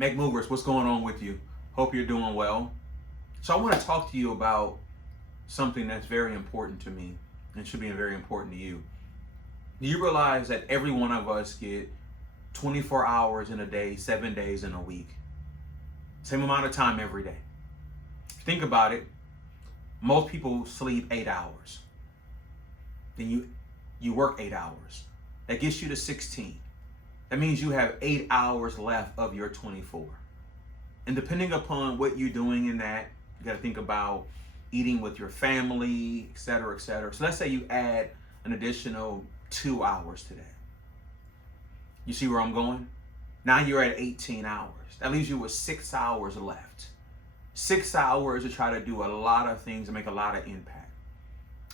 Movers, what's going on with you? Hope you're doing well. So I want to talk to you about something that's very important to me and should be very important to you. Do you realize that every one of us get 24 hours in a day, 7 days in a week? Same amount of time every day. Think about it. Most people sleep 8 hours. Then you work 8 hours. That gets you to 16. That means you have 8 hours left of your 24. And depending upon what you're doing in that, you got to think about eating with your family, et cetera, et cetera. So let's say you add an additional 2 hours to that. You see where I'm going? Now you're at 18 hours. That leaves you with 6 hours left. 6 hours to try to do a lot of things and make a lot of impact.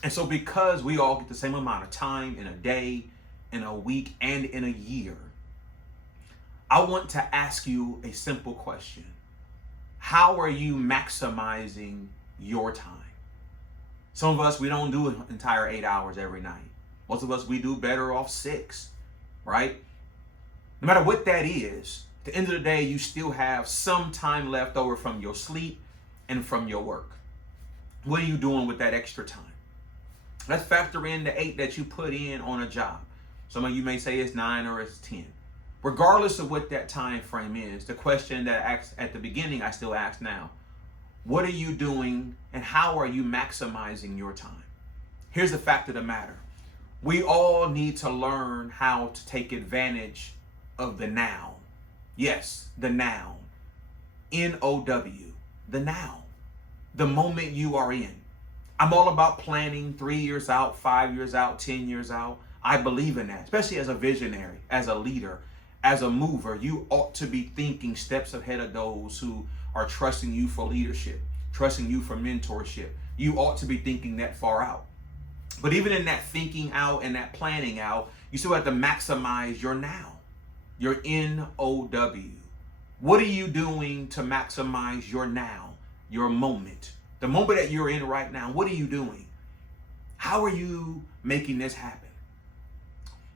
And so because we all get the same amount of time in a day, in a week, and in a year, I want to ask you a simple question. How are you maximizing your time? Some of us, we don't do an entire 8 hours every night. Most of us, we do better off 6, right? No matter what that is, at the end of the day, you still have some time left over from your sleep and from your work. What are you doing with that extra time? Let's factor in the 8 that you put in on a job. Some of you may say it's 9 or it's 10. Regardless of what that time frame is, the question that I asked at the beginning, I still ask now. What are you doing and how are you maximizing your time? Here's the fact of the matter. We all need to learn how to take advantage of the now. Yes, the now. N-O-W, the now. The moment you are in. I'm all about planning 3 years out, 5 years out, 10 years out. I believe in that, especially as a visionary, as a leader, as a mover. You ought to be thinking steps ahead of those who are trusting you for leadership, trusting you for mentorship. You ought to be thinking that far out. But even in that thinking out and that planning out, you still have to maximize your now, your N-O-W. What are you doing to maximize your now, your moment? The moment that you're in right now, what are you doing? How are you making this happen?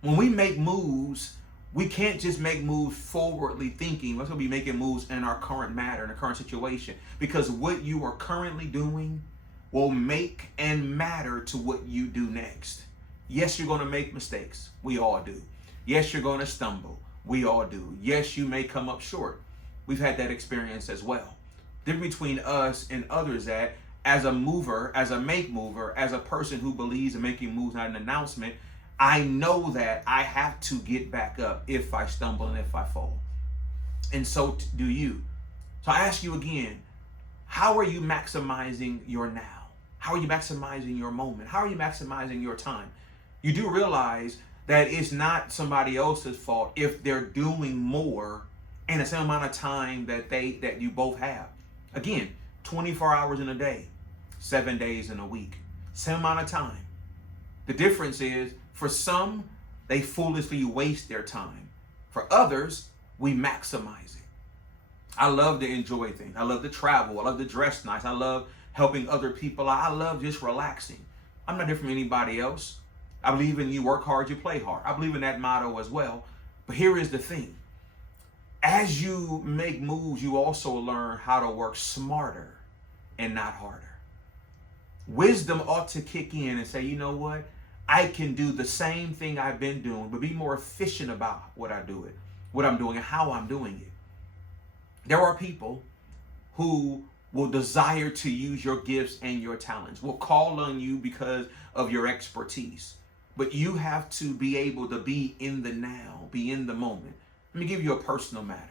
When we make moves, we can't just make moves forwardly thinking. We're going to be making moves in our current matter, in the current situation. Because what you are currently doing will make and matter to what you do next. Yes, you're going to make mistakes. We all do. Yes, you're going to stumble. We all do. Yes, you may come up short. We've had that experience as well. The difference between us and others that as a mover, as a make mover, as a person who believes in making moves, not an announcement, I know that I have to get back up if I stumble and if I fall. And so do you. So I ask you again, how are you maximizing your now? How are you maximizing your moment? How are you maximizing your time? You do realize that it's not somebody else's fault if they're doing more in the same amount of time that you both have. Again, 24 hours in a day, 7 days in a week, same amount of time. The difference is, for some, they foolishly waste their time. For others, we maximize it. I love to enjoy things. I love to travel. I love to dress nice. I love helping other people. I love just relaxing. I'm not different from anybody else. I believe in you work hard, you play hard. I believe in that motto as well. But here is the thing. As you make moves, you also learn how to work smarter and not harder. Wisdom ought to kick in and say, you know what? I can do the same thing I've been doing, but be more efficient about what I'm doing and how I'm doing it. There are people who will desire to use your gifts and your talents, will call on you because of your expertise. But you have to be able to be in the now, be in the moment. Let me give you a personal matter.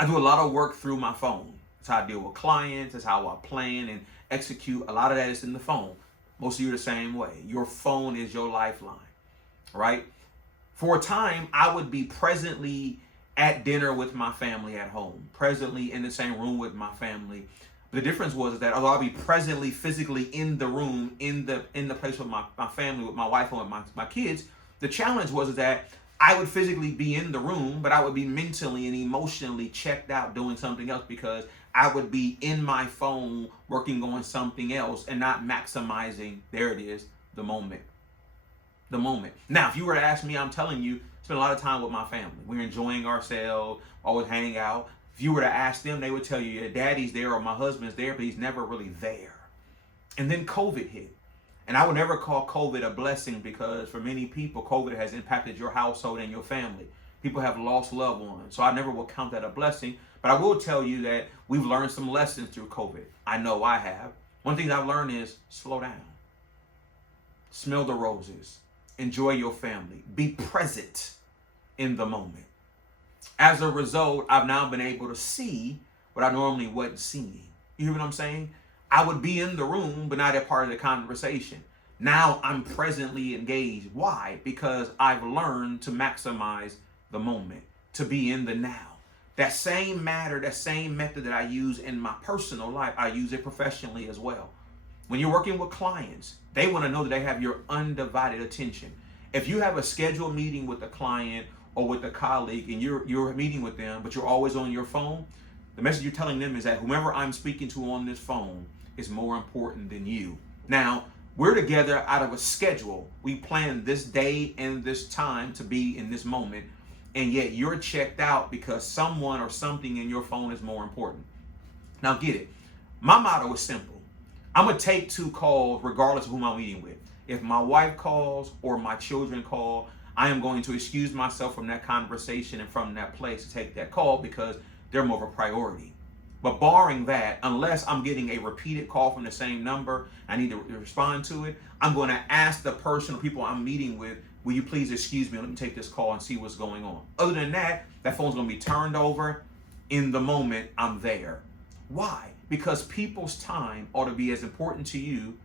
I do a lot of work through my phone. That's how I deal with clients. That's how I plan and execute. A lot of that is in the phone. Most of you are the same way. Your phone is your lifeline, right? For a time, I would be presently at dinner with my family at home, presently in the same room with my family. But the difference was that although I'd be presently, physically in the room, in the place with my family, with my wife and with my kids, the challenge was that I would physically be in the room, but I would be mentally and emotionally checked out doing something else because I would be in my phone working on something else and not maximizing, there it is, the moment. The moment. Now, if you were to ask me, I'm telling you, spend a lot of time with my family. We're enjoying ourselves, always hanging out. If you were to ask them, they would tell you, your daddy's there or my husband's there, but he's never really there. And then COVID hit. And I would never call COVID a blessing, because for many people, COVID has impacted your household and your family. People have lost loved ones. So I never will count that a blessing. But I will tell you that we've learned some lessons through COVID. I know I have. One thing I've learned is slow down. Smell the roses. Enjoy your family. Be present in the moment. As a result, I've now been able to see what I normally wasn't seeing. You hear what I'm saying? I would be in the room, but not a part of the conversation. Now I'm presently engaged. Why? Because I've learned to maximize the moment, to be in the now. That same matter, that same method that I use in my personal life, I use it professionally as well. When you're working with clients, they want to know that they have your undivided attention. If you have a scheduled meeting with a client or with a colleague and you're meeting with them, but you're always on your phone, the message you're telling them is that whomever I'm speaking to on this phone is more important than you. Now, we're together out of a schedule. We planned this day and this time to be in this moment, and yet you're checked out because someone or something in your phone is more important. Now get it. My motto is simple. I'm going to take 2 calls regardless of whom I'm meeting with. If my wife calls or my children call, I am going to excuse myself from that conversation and from that place to take that call because they're more of a priority. But barring that, unless I'm getting a repeated call from the same number, I need to respond to it, I'm going to ask the person or people I'm meeting with, will you please excuse me, let me take this call and see what's going on. Other than that, that phone's going to be turned over. In the moment, I'm there. Why? Because people's time ought to be as important to you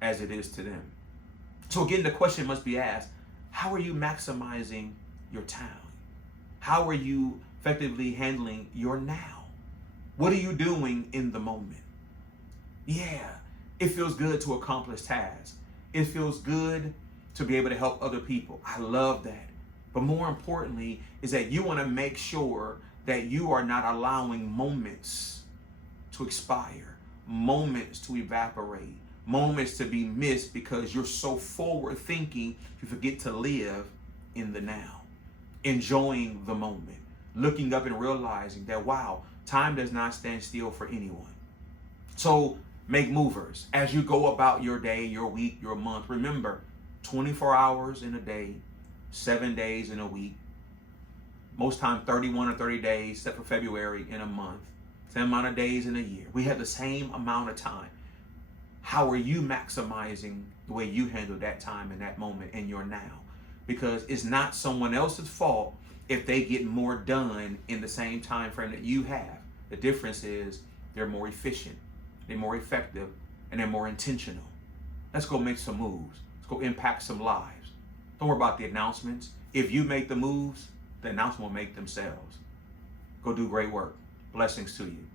as it is to them. So again, the question must be asked, how are you maximizing your time? How are you effectively handling your now? What are you doing in the moment? Yeah, it feels good to accomplish tasks. It feels good to be able to help other people. I love that. But more importantly is that you want to make sure that you are not allowing moments to expire, moments to evaporate, moments to be missed because you're so forward thinking you forget to live in the now, enjoying the moment, looking up and realizing that, wow, time does not stand still for anyone. So make movers. As you go about your day, your week, your month, remember 24 hours in a day, 7 days in a week, most times 31 or 30 days, except for February, in a month, same amount of days in a year. We have the same amount of time. How are you maximizing the way you handle that time and that moment in your now? Because it's not someone else's fault if they get more done in the same time frame that you have. The difference is they're more efficient, they're more effective, and they're more intentional. Let's go make some moves. Let's go impact some lives. Don't worry about the announcements. If you make the moves, the announcement will make themselves. Go do great work. Blessings to you.